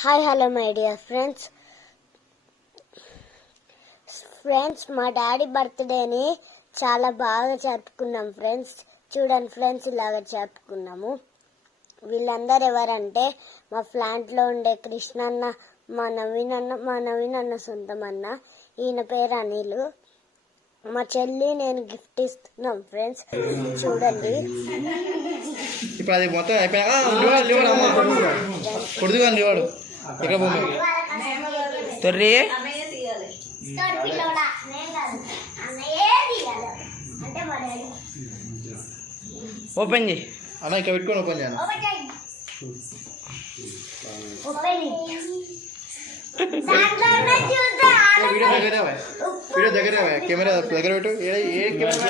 Hi hello my dear friends మా daddy బర్త్డేని చాలా బాగా జరుపుకున్నాం ఫ్రెండ్స్. చూడండి ఫ్రెండ్స్, ఇలాగ జరుపుకున్నాము. వీళ్ళందరూ ఎవరంటే మా ఫ్లాంట్లో ఉండే కృష్ణన్న, మా నవీన్ అన్న సొంతం అన్న. ఈయన పేరు అనిల్. మా చెల్లి నేను గిఫ్ట్ ఇస్తున్నాం ఫ్రెండ్స్, చూడండి. ఇప్పుడు అది మొత్తం అయిపోయాడు ఇక్కడ తొర్రి ఓపెన్ చేయి అన్న, ఇక్కడ పెట్టుకొని ఓపెన్ చేయను. వీడియో దగ్గర కెమెరా దగ్గర పెట్టు. ఏ గిఫ్ట్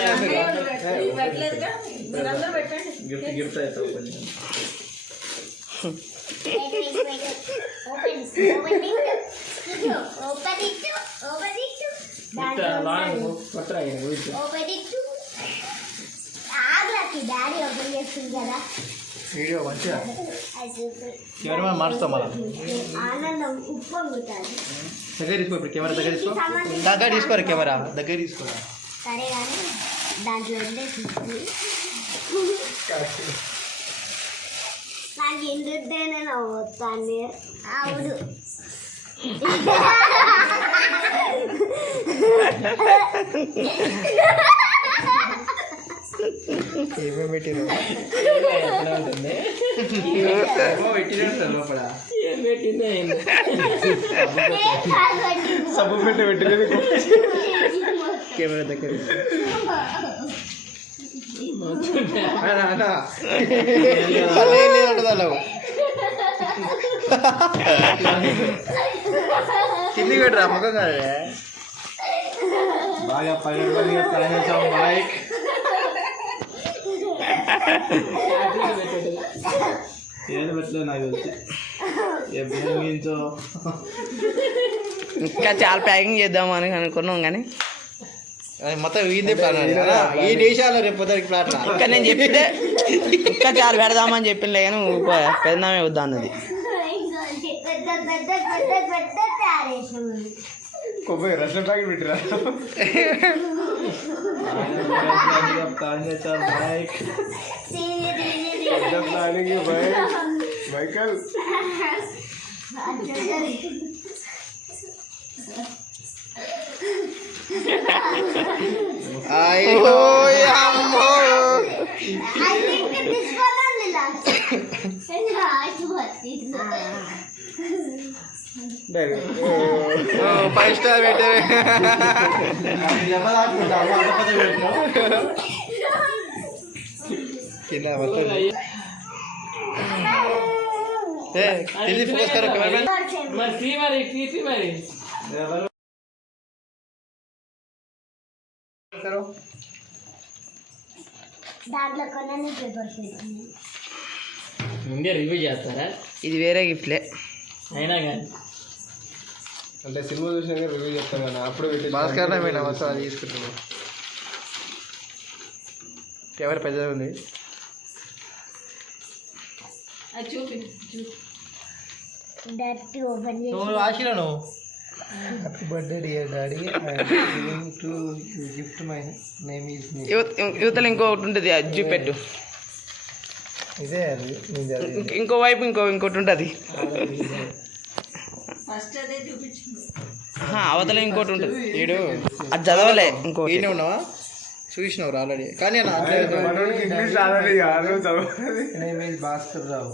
గిఫ్ట్ అయితే ఓపెన్ వీడియో మంచిగా కెమెరా మార్చుతాం. మళ్ళీ దగ్గర తీసుకో. ఇప్పుడు కెమెరా దగ్గర తీసుకో. దగ్గర తీసుకోరు, కెమెరా దగ్గర తీసుకోరా. సరే కానీ దాంట్లో నాకు ఎందుకైనా నవ్వుతాను. అవును, ఏమేమి పెట్టిన సబ్బు పెట్టలేదు కెమెరా దగ్గర. కింది పెట్టరా ముఖం కాదే. బాగా ప్లాన్ చేసాం. బైక్ ఏది పెట్టలేదు నాకు వచ్చి ఇంకా చాలా ప్యాకింగ్ చేద్దామని అనుకున్నాం, కానీ మొత్తం వీందే ప్లాన్. ఈ దేశాల్లో రేపు పొద్దుకి ప్లాన్. ఇంకా నేను చెప్పితే ఇంకా చాలా పెడదామని చెప్పిండే, కానీ పెడదామే వద్దా అన్నది. కొబ్బరి రసం ప్యాకెట్ పెట్టిరా. ప్లాన్ చేశారు బైక్. ప్లానింగ్ బైకల్. ఫైవ్ స్టార్ పెట్టారు. फोकस करो कैमरामैन. ముందే రివ్యూ చేస్తారా? ఇది వేరే గిఫ్ట్లే అయినా కానీ అంటే సినిమా చూసినాక రివ్యూ చేస్తాం కదా. అప్పుడు భాస్కర్ మేడం మొత్తం అది తీసుకుంటున్నాం. కెమెరా పెద్దగా ఉంది. ఆశీలను happy birthday dear daddy, to gift my name is. యువతలు ఇంకొకటి ఉంటుంది, అది చూపెట్టు. ఇదే అది ఇంకో వైపు ఇంకోటి ఉంటుంది. అవతల ఇంకోటి ఉంటుంది. వీడు అది చదవలే. ఇంకో ఈయన ఉన్నావా? చూసినవారు ఆల్రెడీ, కానీ భాస్కర్ రావు.